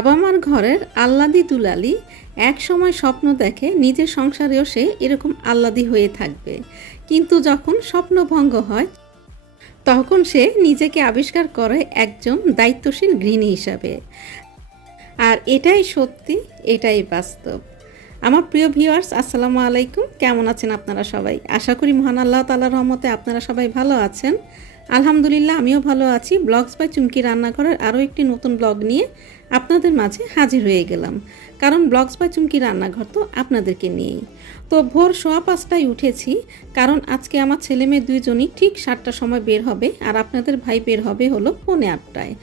বাবা মার ঘরের আল্লাদি দুলালি এক সময় স্বপ্ন দেখে নিজের সংসারেও সে এরকম আল্লাদি হয়ে থাকবে। কিন্তু যখন স্বপ্নভঙ্গ হয়, তখন সে নিজেকে আবিষ্কার করে একজন দায়িত্বশীল গৃহিণী হিসাবে। আর এটাই সত্যি, এটাই বাস্তব। আমার প্রিয় ভিউয়ার্স আসসালামু আলাইকুম। কেমন আছেন আপনারা সবাই? আশা করি মহান আল্লাহ তালার রহমতে আপনারা সবাই ভালো আছেন। আলহামদুলিল্লাহ, আমিও ভালো আছি। ব্লগস বাই চুমকি রান্নাঘরের আরও একটি নতুন ব্লগ নিয়ে আপনাদের মাঝে হাজির হয়ে গেলাম। কারণ ব্লগস বাই চুমকি রান্নাঘর তো আপনাদেরকে নিয়েই। তো ভোর সোয়া পাঁচটায় উঠেছি, কারণ আজকে আমার ছেলে মেয়ে দুইজনই ঠিক সাতটার সময় বের হবে আর আপনাদের ভাই বের হবে হলো পৌনে আটটায়।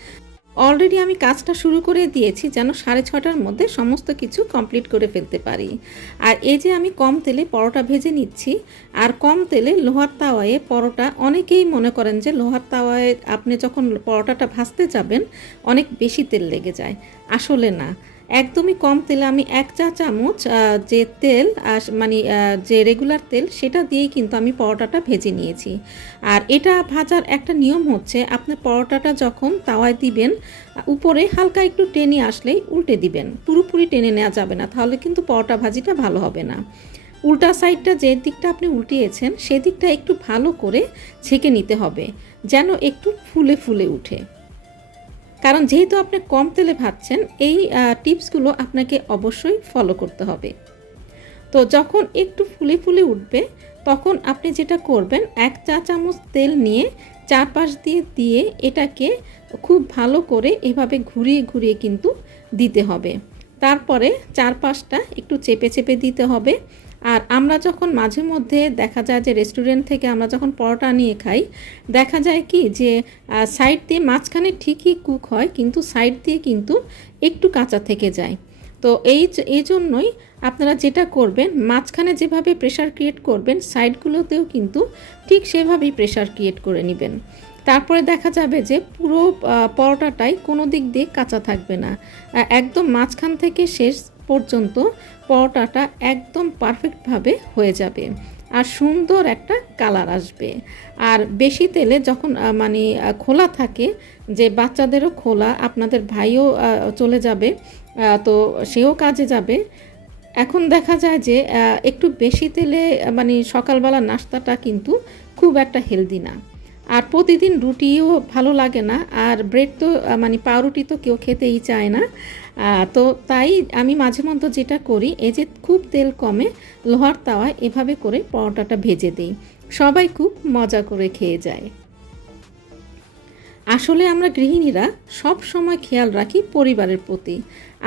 অলরেডি আমি কাজটা শুরু করে দিয়েছি যেন সাড়ে ছটার মধ্যে সমস্ত কিছু কমপ্লিট করে ফেলতে পারি। আর এই যে আমি কম তেলে পরোটা ভেজে নিচ্ছি, আর কম তেলে লোহার তাওয়ায়ে পরোটা, অনেকেই মনে করেন যে লোহার তাওয়ায় আপনি যখন পরোটাটা ভাজতে যাবেন, অনেক বেশি তেল লেগে যায়। আসলে না। একদমই কম তেলে আমি এক চা চামচ যে তেল মানে যে রেগুলার তেল, সেটা দিয়েই কিন্তু আমি পরোটাটা ভেজে নিয়েছি। আর এটা ভাজার একটা নিয়ম হচ্ছে, আপনি পরোটাটা যখন তাওয়ায় দিবেন, উপরে হালকা একটু টেনে আসলেই উল্টে দিবেন। পুরোপুরি টেনে নেওয়া যাবে না, তাহলে কিন্তু পরোটা ভাজিটা ভালো হবে না। উল্টা সাইডটা যে দিকটা আপনি উল্টিয়েছেন, সেদিকটা একটু ভালো করে ছেঁকে নিতে হবে, যেন একটু ফুলে ফুলে উঠে। কারণ যেহেতু আপনি কম তেলে ভাজছেন, এই টিপসগুলো আপনাকে অবশ্যই ফলো করতে হবে। তো যখন একটু ফুলে ফুলে উঠবে, তখন আপনি যেটা করবেন, এক চা চামচ তেল নিয়ে চারপাশ দিয়ে দিয়ে এটাকে খুব ভালো করে এভাবে ঘুরিয়ে ঘুরিয়ে কিন্তু দিতে হবে। তারপরে চারপাশটা একটু চেপে চেপে দিতে হবে। আর আমরা যখন মাঝে মধ্যে দেখা যায় যে রেস্টুরেন্ট থেকে আমরা যখন পরোটা নিয়ে খাই, দেখা যায় কি যে সাইড দিয়ে মাঝখানে ঠিকই কুক হয়, কিন্তু সাইড দিয়ে কিন্তু একটু কাঁচা থেকে যায়। তো এই এই জন্যই আপনারা যেটা করবেন, মাঝখানে যেভাবে প্রেশার ক্রিয়েট করবেন সাইডগুলোতেও কিন্তু ঠিক সেভাবেই প্রেশার ক্রিয়েট করে নেবেন। তারপরে দেখা যাবে যে পুরো পরোটাটাই কোনো দিক দিয়ে কাঁচা থাকবে না। একদম মাঝখান থেকে শেষ পর্যন্ত পরোটাটা একদম পারফেক্টভাবে হয়ে যাবে। আর সুন্দর একটা কালার আসবে। আর বেশি তেলে যখন মানে খোলা থাকে, যে বাচ্চাদেরও খোলা, আপনাদের ভাইও চলে যাবে তো সেও কাজে যাবে। এখন দেখা যায় যে একটু বেশি তেলে মানে সকালবেলা নাস্তাটা কিন্তু খুব একটা হেলদি না। আর প্রতিদিন রুটিও ভালো লাগে না, আর ব্রেড তো মানে পাউরুটি তো কেউ খেতেই চায় না। তো তাই আমি মাঝে মধ্যে যেটা করি, এই যে খুব তেল কমে লোহার তাওয়ায় এভাবে করে পরোটাটা ভেজে দিই। সবাই খুব মজা করে খেয়ে যায়। আসলে আমরা গৃহিণীরা সব সময় খেয়াল রাখি পরিবারের প্রতি।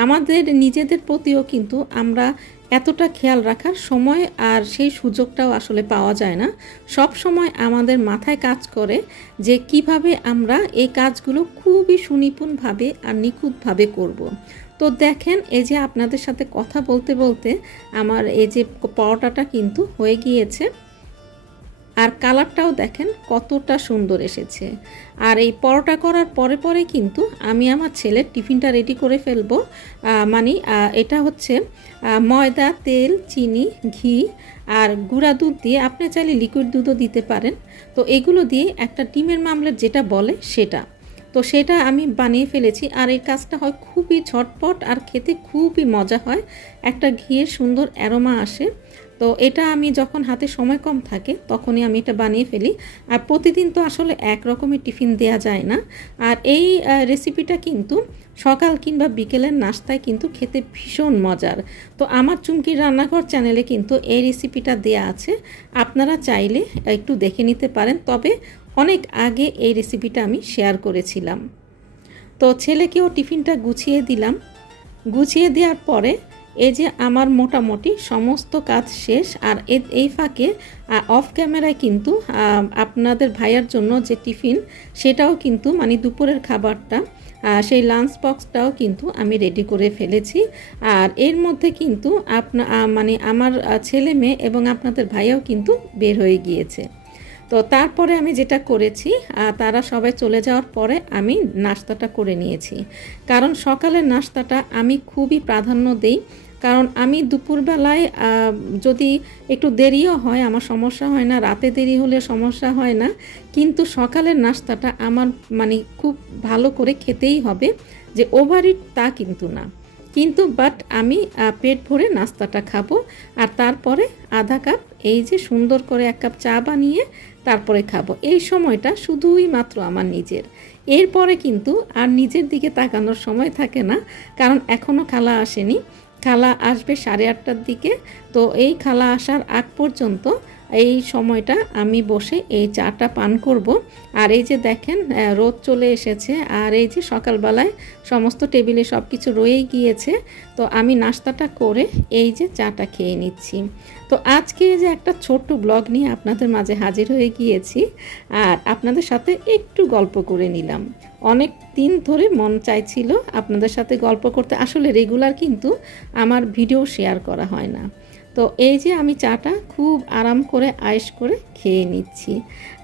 আমাদের নিজেদের প্রতিও কিন্তু আমরা এতটা খেয়াল রাখার সময় আর সেই সুযোগটাও আসলে পাওয়া যায় না সব সময় আমাদের মাথায় কাজ করে যে কীভাবে আমরা এই কাজগুলো খুবই সুনিপুণভাবে আর নিখুঁতভাবে করব। তো দেখেন, এই যে আপনাদের সাথে কথা বলতে বলতে আমার এই যে পরোটাটা কিন্তু হয়ে গিয়েছে আর কালারটাও দেখেন কতটা সুন্দর এসেছে। আর এই পরোটা করার পরে পরে কিন্তু আমি আমার ছেলের টিফিনটা রেডি করে ফেলব। মানে এটা হচ্ছে ময়দা, তেল, চিনি, ঘি আর গুঁড়া দুধ দিয়ে আপনি চাইলে লিকুইড দুধও দিতে পারেন। তো এগুলো দিয়ে একটা ডিমের মামলেট যেটা বলে সেটা। তো সেটা আমি বানিয়ে ফেলেছি আর এই কাজটা হয় খুবই ঝটপট আর খেতে খুবই মজা হয়। একটা ঘিয়ের সুন্দর অ্যারোমা আসে। তো এটা আমি যখন হাতে সময় কম থাকে, তখনই আমি এটা বানিয়ে ফেলি। আর প্রতিদিন তো আসলে এক রকমের টিফিন দেয়া যায় না। আর এই রেসিপিটা কিন্তু সকাল কিংবা বিকেলের নাস্তায় কিন্তু খেতে ভীষণ মজার। তো আমার চুমকির রান্নাঘর চ্যানেলে কিন্তু এই রেসিপিটা দেয়া আছে। আপনারা চাইলে একটু দেখে নিতে পারেন। তবে অনেক আগে এই রেসিপিটা আমি শেয়ার করেছিলাম। তো ছেলেকেও টিফিনটা গুছিয়ে দিলাম। গুছিয়ে দেওয়ার পরে এই যে আমার মোটামুটি সমস্ত কাজ শেষ, আর এই ফাঁকে অফ ক্যামেরায় কিন্তু আপনাদের ভাইয়ার জন্য যে টিফিন, সেটাও কিন্তু মানে দুপুরের খাবারটা সেই লাঞ্চ বক্সটাও কিন্তু আমি রেডি করে ফেলেছি। আর এর মধ্যে কিন্তু আপনা মানে আমার ছেলে মেয়ে এবং আপনাদের ভাইয়াও কিন্তু বের হয়ে গিয়েছে। তো তারপরে আমি যেটা করেছি তারা সবাই চলে যাওয়ার পরে আমি নাস্তাটা করে নিয়েছি। কারণ সকালের নাস্তাটা আমি খুবই প্রাধান্য দেই। কারণ আমি দুপুরবেলায় যদি একটু দেরিও হয়, আমার সমস্যা হয় না, রাতে দেরি হলে সমস্যা হয় না। কিন্তু সকালের নাস্তাটা আমার মানে খুব ভালো করে খেতেই হবে যে ওভার তা কিন্তু না। কিন্তু বাট আমি পেট ভরে নাস্তাটা খাব। আর তারপরে আধা কাপ এই যে সুন্দর করে এক কাপ চা বানিয়ে তারপরে খাব। এই সময়টা শুধুই মাত্র আমার নিজের। এরপরে কিন্তু আর নিজের দিকে তাকানোর সময় থাকে না, কারণ এখনও খালা আসেনি। খালা আসবে সাড়ে আটটার দিকে। তো এই খালা আসার আগ পর্যন্ত এই সময়টা আমি বসে এই চাটা পান করব। আর এই যে দেখেন রোদ চলে এসেছে। আর এই যে সকালবেলায় সমস্ত টেবিলে সব কিছু রয়েই গিয়েছে। তো আমি নাস্তাটা করে এই যে চাটা খেয়ে নিচ্ছি। তো আজকে যে একটা ছোট্ট ব্লগ নিয়ে আপনাদের মাঝে হাজির হয়ে গিয়েছি। আর আপনাদের সাথে একটু গল্প করে নিলাম। অনেক দিন ধরে মন চাইছিল আপনাদের সাথে গল্প করতে। আসলে রেগুলার কিন্তু আমার ভিডিও শেয়ার করা হয় না। তো এই যে আমি চাটা খুব আরাম করে আয়েস করে খেয়ে নিচ্ছি।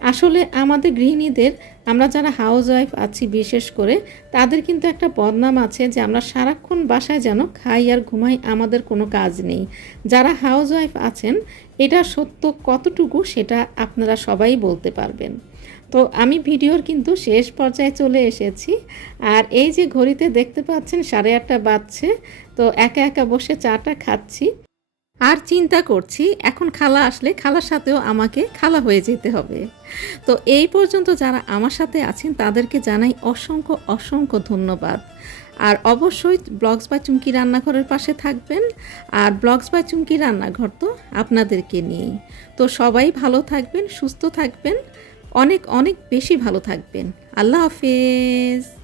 আসলে আমাদের গৃহিণীদের, আমরা যারা হাউস ওয়াইফ আছি বিশেষ করে, তাদের কিন্তু একটা বদনাম আছে যে আমরা সারাক্ষণ বাসায় যেন খাই আর ঘুমাই, আমাদের কোনো কাজ নেই। যারা হাউস ওয়াইফ আছেন এটা সত্য কতটুকু সেটা আপনারা সবাই বলতে পারবেন। তো আমি ভিডিওর কিন্তু শেষ পর্যায়ে চলে এসেছি। আর এই যে ঘড়িতে দেখতে পাচ্ছেন সাড়ে আটটা বাজছে, তো একা একা বসে চাটা খাচ্ছি। আর চিন্তা করছি, এখন খালা আসলে খালার সাথেও আমাকে খালা হয়ে যেতে হবে। তো এই পর্যন্ত যারা আমার সাথে আছেন, তাদেরকে জানাই অসংখ্য অসংখ্য ধন্যবাদ। আর অবশ্যই ব্লগস বা চুমকি রান্নাঘরের পাশে থাকবেন। আর ব্লগস বা চুমকি রান্নাঘর তো আপনাদেরকে নিয়েই। তো সবাই ভালো থাকবেন, সুস্থ থাকবেন, অনেক অনেক বেশি ভালো থাকবেন। আল্লাহ হাফেজ।